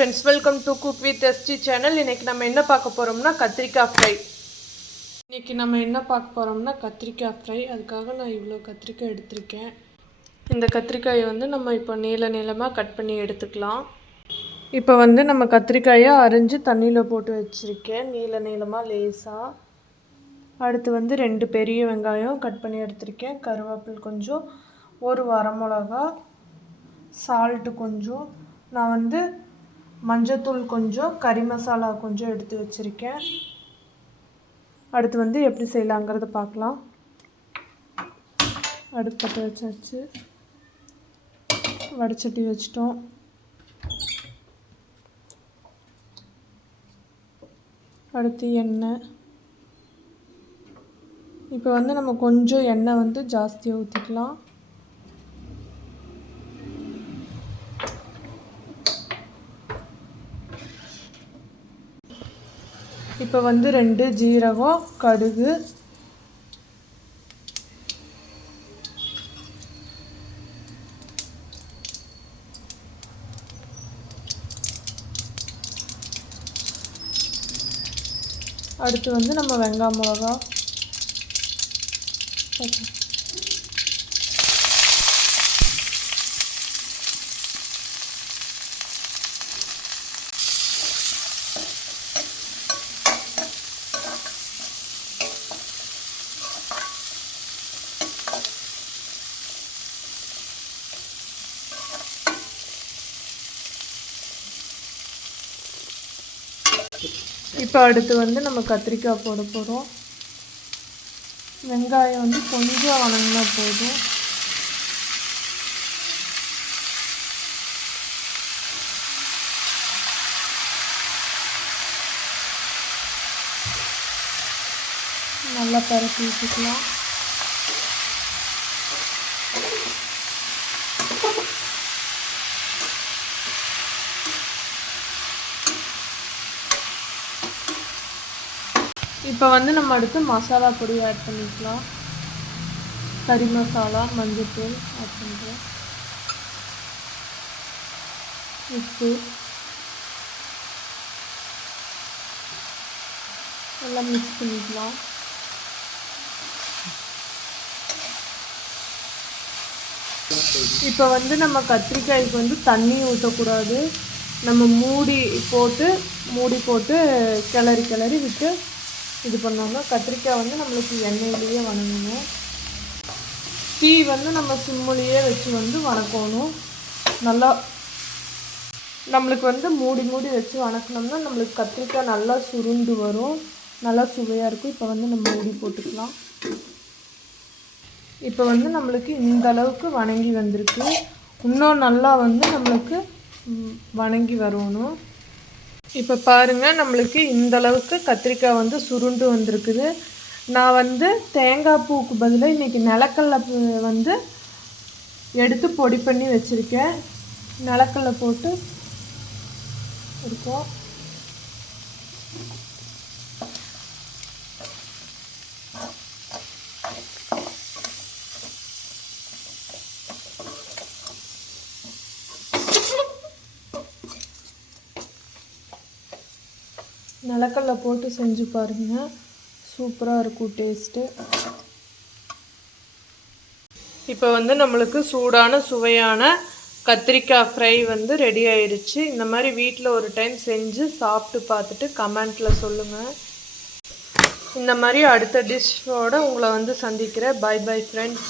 Friends welcome to cook with ST channel இன்றைக்கி நம்ம என்ன பார்க்க போகிறோம்னா கத்திரிக்காய் ஃப்ரை இன்றைக்கி நம்ம என்ன பார்க்க போகிறோம்னா கத்திரிக்காய் ஃப்ரை அதுக்காக நான் இவ்வளோ கத்திரிக்காய் எடுத்திருக்கேன். இந்த கத்திரிக்காயை வந்து நம்ம இப்போ நீள நீளமாக கட் பண்ணி எடுத்துக்கலாம். இப்போ வந்து நம்ம கத்திரிக்காயை அரிஞ்சு தண்ணியில் போட்டு வச்சுருக்கேன். நீள நீளமாக லேசாக அடுத்து வந்து ரெண்டு பெரிய வெங்காயம் கட் பண்ணி எடுத்திருக்கேன். கருவேப்பில் கொஞ்சம் ஒரு வரமிளகா சால்ட்டு கொஞ்சம். நான் வந்து மஞ்சத்தூள் கொஞ்சம் கறி மசாலா கொஞ்சம் எடுத்து வச்சுருக்கேன். அடுத்து வந்து எப்படி செய்யலாங்கிறத பார்க்கலாம். அடுப்பு பற்ற வச்சாச்சு. வடச்சட்டி வச்சிட்டோம். அடுத்து எண்ணெய். இப்போ வந்து நம்ம கொஞ்சம் எண்ணெய் வந்து ஜாஸ்தியாக ஊற்றிக்கலாம் இப்போ வந்து ரெண்டு ஜீரகம் கடுகு. அடுத்து வந்து நம்ம வெங்காய மிளகா ஓகே. இப்போ அடுத்து வந்து நம்ம கத்திரிக்காய் போட போகிறோம் வெங்காயம் வந்து கொஞ்சம் வணங்கினா போதும். நல்லா பரப்பி வச்சுக்கலாம் இப்போ வந்து நம்ம அடுத்து மசாலா பொடி ஆட் பண்ணிக்கலாம். கறி மசாலா மஞ்சள்தூள் ஆட் பண்ணுறோம் உப்பு. எல்லாம் மிக்ஸ் பண்ணிக்கலாம். இப்போ வந்து நம்ம கத்திரிக்காய்க்கு வந்து தண்ணி ஊற்றக்கூடாது நம்ம மூடி போட்டு மூடி போட்டு கிளறி கிளறி விட்டு இது பண்ணோம்னா கத்திரிக்காய் வந்து நம்மளுக்கு எண்ணெயிலேயே வணங்கணும். டீ வந்து நம்ம சிம்மிலேயே வச்சு வந்து வணக்கணும். நல்லா நம்மளுக்கு வந்து மூடி மூடி வச்சு வணக்கினோம்னா நம்மளுக்கு கத்திரிக்காய் நல்லா சுருண்டு வரும். நல்லா சுவையாக இருக்கும். இப்போ வந்து நம்ம மூடி போட்டுக்கலாம். இப்போ வந்து நம்மளுக்கு இந்த அளவுக்கு வணங்கி வந்திருக்கு. இன்னும் நல்லா வந்து நம்மளுக்கு வணங்கி வரணும். இப்போ பாருங்கள் நம்மளுக்கு இந்தளவுக்கு கத்திரிக்காய் வந்து சுருண்டு வந்திருக்குது. நான் வந்து தேங்காய் பூக்கு பதிலாக இன்றைக்கி நிலக்கடலை வந்து எடுத்து பொடி பண்ணி வச்சுருக்கேன். நிலக்கடலை போட்டு இருக்கோம் நிலக்கடலை போட்டு செஞ்சு பாருங்கள் சூப்பராக இருக்கும் டேஸ்ட்டு. இப்போ வந்து நம்மளுக்கு சூடான சுவையான கத்திரிக்காய் ஃப்ரை வந்து ரெடி ஆயிடுச்சு இந்த மாதிரி வீட்டில் ஒரு டைம் செஞ்சு சாப்பிட்டு பார்த்துட்டு கமெண்ட்டில் சொல்லுங்கள் இந்த மாதிரி அடுத்த டிஷ்ஷோட உங்களை வந்து சந்திக்கிறேன். By bye friends